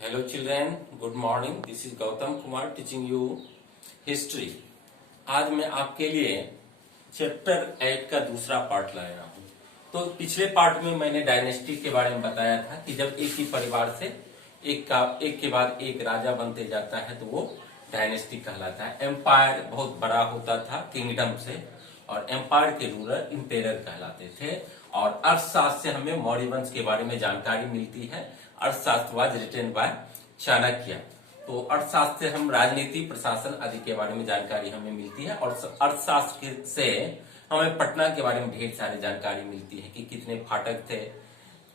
Hello children, good morning. This is Gautam Kumar teaching you history. आज मैं आपके लिए चैप्टर 8 का दूसरा पार्ट लाया हूँ। तो पिछले पार्ट में मैंने डायनेस्टी के बारे में बताया था कि जब एक ही परिवार से एक के बाद एक राजा बनते जाता है तो वो डायनेस्टी कहलाता है। एम्पायर बहुत बड़ा होता था किंगडम से, और एम्पायर के रूलर इंपेरर कहलाते थे। और अर्थशास्त्र से हमें मौर्य वंश के बारे में जानकारी मिलती है। अर्थशास्त्र वाज रिटन बाय चाणक्य। तो अर्थशास्त्र से हम राजनीति, प्रशासन आदि के बारे में जानकारी हमें मिलती है। और अर्थशास्त्र से हमें पटना के बारे में ढेर सारी जानकारी मिलती है कि कितने फाटक थे,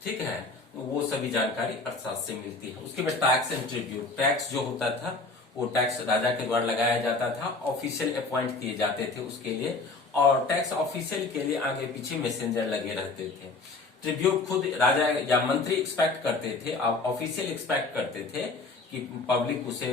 ठीक है, वो सभी जानकारी अर्थशास्त्र से मिलती है। उसके बाद टैक्स एंड ट्रिब्यूट, टैक्स जो होता था वो टैक्स राजा के द्वारा लगाया जाता था। ऑफिशियल अपॉइंट किए जाते थे उसके लिए, और टैक्स ऑफिशियल के लिए आगे पीछे मैसेंजर लगे रहते थे। ट्रिब्यूट खुद राजा या मंत्री एक्सपेक्ट करते थे, ऑफिशियल एक्सपेक्ट करते थे कि पब्लिक उसे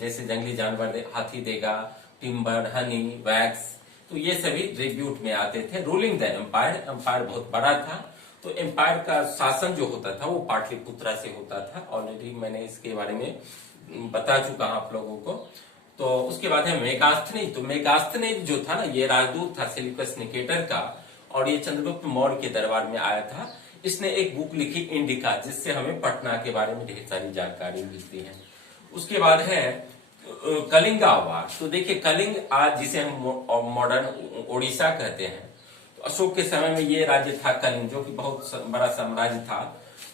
जैसे जंगली जानवर हाथी देगा, टिम्बर, हनी, वैक्स, तो ये सभी ट्रिब्यूट में आते थे। रूलिंग द एम्पायर, एम्पायर बहुत बड़ा था, तो एम्पायर का शासन जो होता था वो पाटलिपुत्रा से होता था। ऑलरेडी मैंने इसके बारे में बता चुका हूं आप लोगों को। तो उसके बाद है मेगास्थनीज। तो मेगास्थनीज जो था ना, ये राजदूत था सेल्यूकस निकेटर का, और ये चंद्रगुप्त मौर्य के दरबार में आया था। इसने एक बुक लिखी इंडिका, जिससे हमें पटना के बारे में ढेर सारी जानकारी मिलती है। उसके बाद है कलिंगा वार। तो देखिए कलिंग आज जिसे हम मॉडर्न ओडिशा कहते हैं, तो अशोक के समय में ये राज्य था कलिंग, जो कि बहुत बड़ा साम्राज्य था।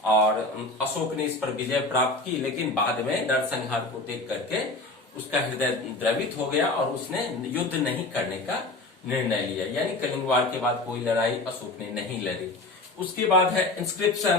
और अशोक ने इस पर विजय प्राप्त की, लेकिन बाद में नरसंहार को देख करके उसका हृदय द्रवित हो गया और उसने युद्ध नहीं करने का निर्णय लिया। यानी कलिंग वार के बाद कोई लड़ाई अशोक ने नहीं लड़ी। उसके बाद है इंस्क्रिप्शन।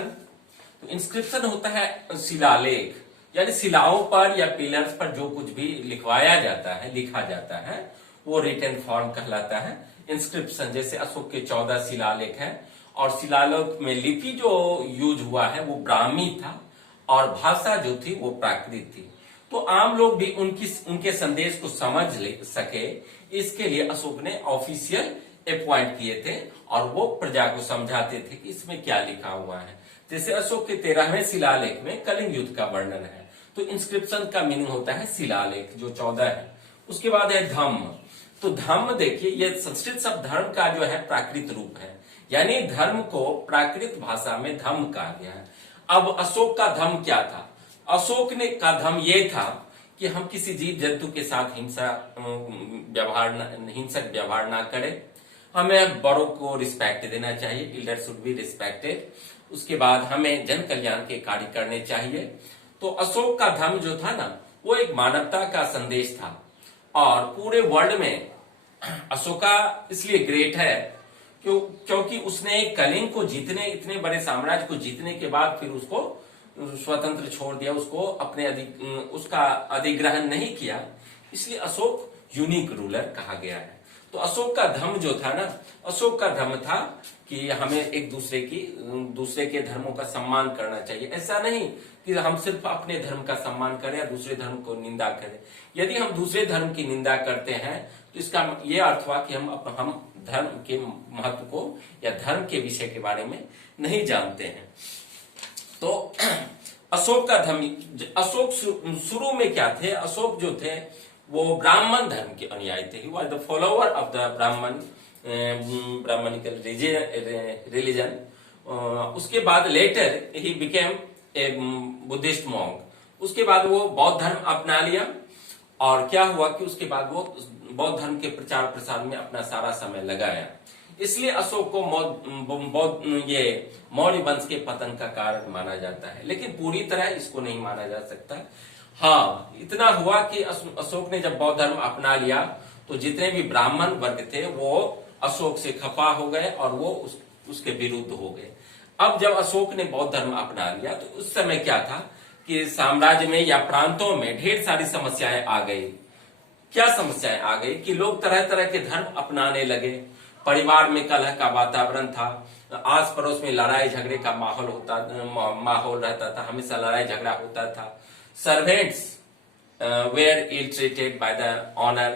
तो इंस्क्रिप्शन होता है शिलालेख, यानी शिलाओं पर या पिलर्स पर जो कुछ भी लिखवाया जाता है, लिखा जाता है, वो रिटन फॉर्म कहलाता है इंस्क्रिप्शन। जैसे अशोक के 14 शिलालेख हैं, और शिलालेख में लिपि जो यूज हुआ है वो ब्राह्मी था, और भाषा जो थी वो प्राकृत थी। तो आम लोग भी उनके संदेश को समझ सके, इसके लिए अशोक ने ऑफिशियल अपॉइंट किए थे, और वो प्रजा को समझाते थे कि इसमें क्या लिखा हुआ है। जैसे अशोक के 13वें शिलालेख में कलिंग युद्ध का वर्णन है। तो इंस्क्रिप्शन का मीनिंग होता है शिलालेख, जो 14 है। उसके बाद है धम्म। तो धम्म देखिए, ये संस्कृत शब्द धर्म का जो है प्राकृत रूप है, यानी धर्म को प्राकृत भाषा में धम्म कहा गया है। अब अशोक का धम्म क्या था? अशोक ने का धर्म ये था कि हम किसी जीव जंतु के साथ हिंसक व्यवहार ना करें। हमें बड़ों को रिस्पेक्ट देना चाहिए, एल्डर शुड बी रिस्पेक्टेड। उसके बाद हमें जन कल्याण के कार्य करने चाहिए। तो अशोक का धर्म जो था ना, वो एक मानवता का संदेश था। और पूरे वर्ल्ड में अशोका इसलिए ग्रेट है क्योंकि उसने कलिंग को जीतने, इतने बड़े साम्राज्य को जीतने के बाद फिर उसको स्वतंत्र छोड़ दिया, उसको उसका अधिग्रहण नहीं किया। इसलिए अशोक यूनिक रूलर कहा गया है। तो अशोक का धर्म जो था ना, अशोक का धर्म था कि हमें एक दूसरे के धर्मों का सम्मान करना चाहिए। ऐसा नहीं कि हम सिर्फ अपने धर्म का सम्मान करें या दूसरे धर्म को निंदा करें। यदि हम दूसरे धर्म की निंदा करते हैं तो इसका ये अर्थ हुआ कि हम धर्म के महत्व को या धर्म के विषय के बारे में नहीं जानते हैं। तो अशोक का धर्म, अशोक शुरू में क्या थे? अशोक जो थे वो ब्राह्मण धर्म के अनुयायी थे। He was the follower of the Brahmanical religion. उसके बाद later he became a Buddhist monk. उसके बाद वो बौद्ध धर्म अपना लिया, और क्या हुआ कि उसके बाद वो बौद्ध धर्म के प्रचार प्रसार में अपना सारा समय लगाया। इसलिए अशोक को मौर्य वंश के पतन का कारण माना जाता है, लेकिन पूरी तरह इसको नहीं माना जा सकता। हाँ, इतना हुआ कि अशोक ने जब बौद्ध धर्म अपना लिया तो जितने भी ब्राह्मण वर्ग थे वो अशोक से खफा हो गए और वो उसके विरुद्ध हो गए। अब जब अशोक ने बौद्ध धर्म अपना लिया तो उस समय क्या था कि साम्राज्य में या प्रांतों में ढेर सारी समस्याएं आ गई। क्या समस्याएं आ गई कि लोग तरह तरह के धर्म अपनाने लगे। परिवार में कलह का वातावरण था, आस पड़ोस में लड़ाई झगड़े का माहौल रहता था, हमेशा लड़ाई झगड़ा होता था। Servants were ill treated by the owner,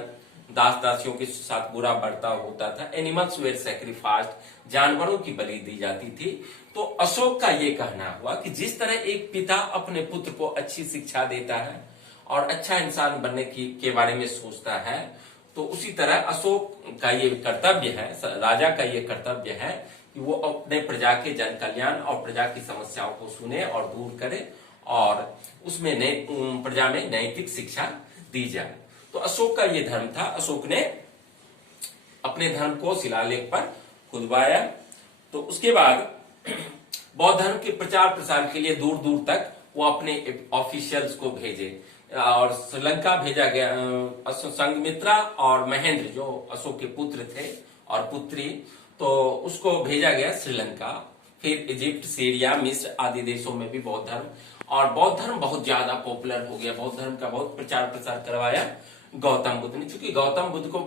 दास दासियों के साथ बुरा बर्ताव होता था। एनिमल्स वेयर सैक्रिफाइस्ड, जानवरों की बलि दी जाती थी। तो अशोक का ये कहना हुआ कि जिस तरह एक पिता अपने पुत्र को अच्छी शिक्षा देता है और अच्छा इंसान बनने के बारे में सोचता है, तो उसी तरह अशोक का ये कर्तव्य है, राजा का ये कर्तव्य है कि वो अपने प्रजा के जन कल्याण और प्रजा की समस्याओं को सुने और दूर करे और उसमें प्रजा में नैतिक शिक्षा दी जाए। तो अशोक का ये धर्म था। अशोक ने अपने धर्म को शिलालेख पर खुदवाया। तो उसके बाद बौद्ध धर्म के प्रचार प्रसार के लिए दूर दूर तक वो अपने ऑफिशियल्स को भेजे और श्रीलंका भेजा गया। संघमित्रा और महेंद्र जो अशोक के पुत्र थे और पुत्री, तो उसको भेजा गया श्रीलंका, फिर इजिप्ट, सीरिया, मिस्र आदि देशों में भी बौद्ध धर्म, और बौद्ध धर्म बहुत ज्यादा पॉपुलर हो गया। बौद्ध धर्म का बहुत प्रचार प्रसार करवाया गौतम बुद्ध ने। चूंकि गौतम बुद्ध को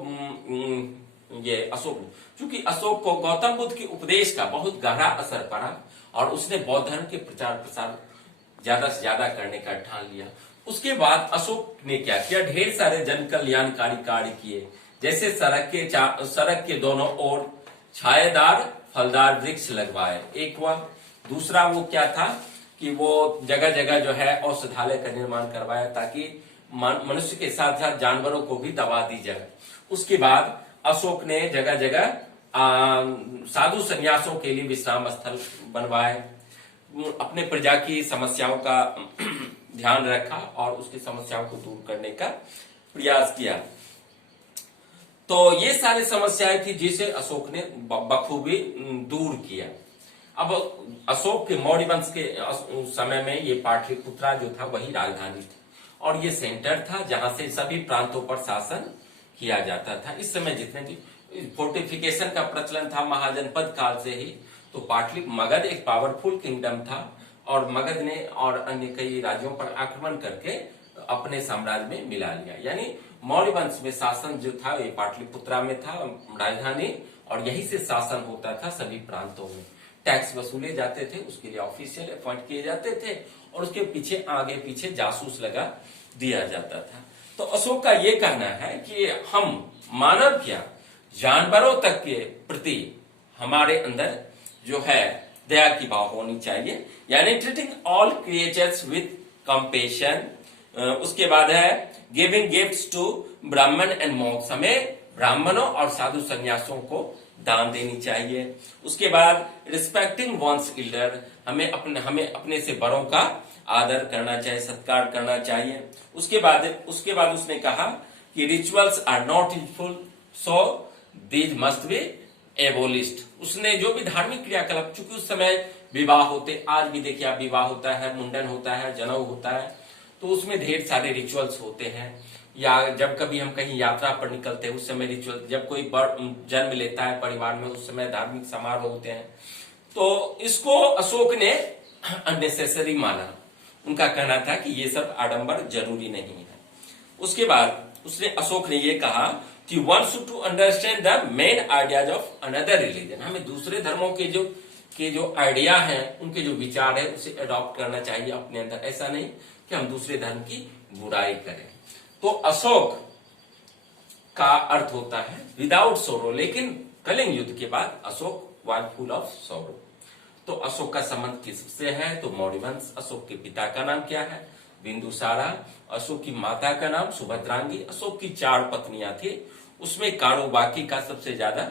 चूंकि अशोक को गौतम बुद्ध के उपदेश का बहुत गहरा असर पड़ा और उसने बौद्ध धर्म के प्रचार प्रसार ज्यादा से ज्यादा करने का ठान लिया। उसके बाद अशोक ने क्या किया, ढेर सारे जन कल्याणकारी कार्य किए, जैसे सड़क के दोनों ओर छायादार फलदार वृक्ष लगवाए। एक हुआ, दूसरा वो क्या था कि वो जगह जगह जो है औषधालय का निर्माण करवाया ताकि मनुष्य के साथ साथ जानवरों को भी दवा दी जाए। उसके बाद अशोक ने जगह जगह साधु संन्यासों के लिए विश्राम स्थल बनवाए, अपने प्रजा की समस्याओं का ध्यान रखा और उसकी समस्याओं को दूर करने का प्रयास किया। तो ये सारी समस्याएं थी जिसे अशोक ने बखूबी दूर किया। अब अशोक के मौर्य वंश के समय में ये पाटलिपुत्रा जो था वही राजधानी थी और ये सेंटर था जहां से सभी प्रांतों पर शासन किया जाता था। इस समय जितने भी फोर्टिफिकेशन का प्रचलन था महाजनपद काल से ही, तो मगध एक पावरफुल किंगडम था और मगध ने और अन्य कई राज्यों पर आक्रमण करके अपने साम्राज्य में मिला लिया। यानी मौर्य वंश में शासन जो था ये पाटलिपुत्रा में था राजधानी, और यही से शासन होता था सभी प्रांतों में। टैक्स वसूले जाते थे, उसके लिए ऑफिशियल अपॉइंट किए जाते थे और उसके पीछे आगे पीछे जासूस लगा दिया जाता था। तो अशोक का ये कहना है कि हम मानव क्या जानवरों तक के प्रति हमारे अंदर जो है दया की भाव होनी चाहिए, यानी treating all creatures with compassion. उसके बाद है गिविंग गिफ्ट्स टू ब्राह्मण एंड मॉन्क्स, हमें ब्राह्मणों और साधु संन्यासों को दान देनी चाहिए। उसके बाद रिस्पेक्टिंग वंस एल्डर, हमें अपने से बड़ों का आदर करना चाहिए, सत्कार करना चाहिए। उसके बाद उसने कहा कि rituals are not useful so these must be abolished. उसने जो भी धार्मिक क्रियाकलाप, चूंकि उस समय विवाह होते, आज भी देखिए आप विवाह होता है, मुंडन होता है, जनेऊ होता है, तो उसमें ढेर सारे रिचुअल्स होते हैं। या जब कभी हम कहीं यात्रा पर निकलते हैं उस समय रिचुअल, जब कोई जन्म लेता है परिवार में उस समय धार्मिक समारोह होते हैं। तो इसको अशोक ने अननेसेसरी माना। उनका कहना था कि ये सब आडंबर जरूरी नहीं है। उसके बाद अशोक ने ये कहा कि one should to understand the main ideas of another religion, हमें दूसरे धर्मों के जो आइडिया हैं, उनके जो विचार है उसे अडॉप्ट करना चाहिए अपने अंदर। ऐसा नहीं कि हम दूसरे धर्म की बुराई करें। तो अशोक का अर्थ होता है विदाउट सोरो, लेकिन कलिंग युद्ध के बाद अशोक वाज फुल ऑफ सोरो। तो अशोक का संबंध किससे है, तो मौर्य वंश। अशोक के पिता का नाम क्या है, बिंदुसारा। अशोक की माता का नाम सुभद्रांगी। अशोक की 4 पत्नियां थी, उसमें कारोबाकी का सबसे ज्यादा